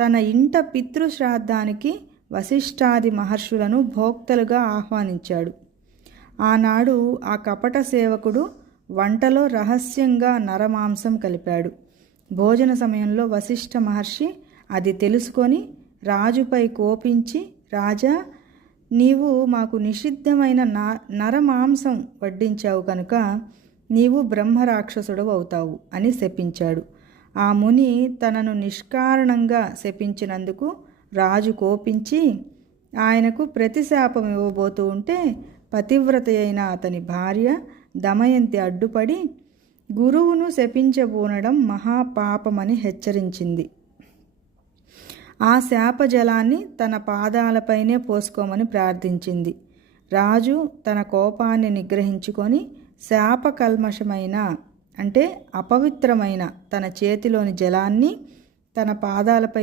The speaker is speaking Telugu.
తన ఇంట పితృశ్రాద్ధానికి వశిష్ఠాది మహర్షులను భోక్తలుగా ఆహ్వానించాడు. ఆనాడు ఆ కపట సేవకుడు వంటలో రహస్యంగా నరమాంసం కలిపాడు. భోజన సమయంలో వశిష్ఠ మహర్షి అది తెలుసుకొని రాజుపై కోపించి, రాజా, నీవు మాకు నిషిద్ధమైన నరమాంసం వడ్డించావు కనుక నీవు బ్రహ్మరాక్షసుడు అవుతావు అని శపించాడు. ఆ ముని తనను నిష్కారణంగా శపించినందుకు రాజు కోపించి ఆయనకు ప్రతిశాపం ఇవ్వబోతూ ఉంటే పతివ్రత అయిన అతని భార్య దమయంతి అడ్డుపడి గురువును శపించబూనడం మహాపాపమని హెచ్చరించింది. ఆ శాపజలాన్ని తన పాదాలపైనే పోసుకోమని ప్రార్థించింది. రాజు తన కోపాన్ని నిగ్రహించుకొని శాపకల్మషమైన అంటే అపవిత్రమైన తన చేతిలోని జలాన్ని తన పాదాలపై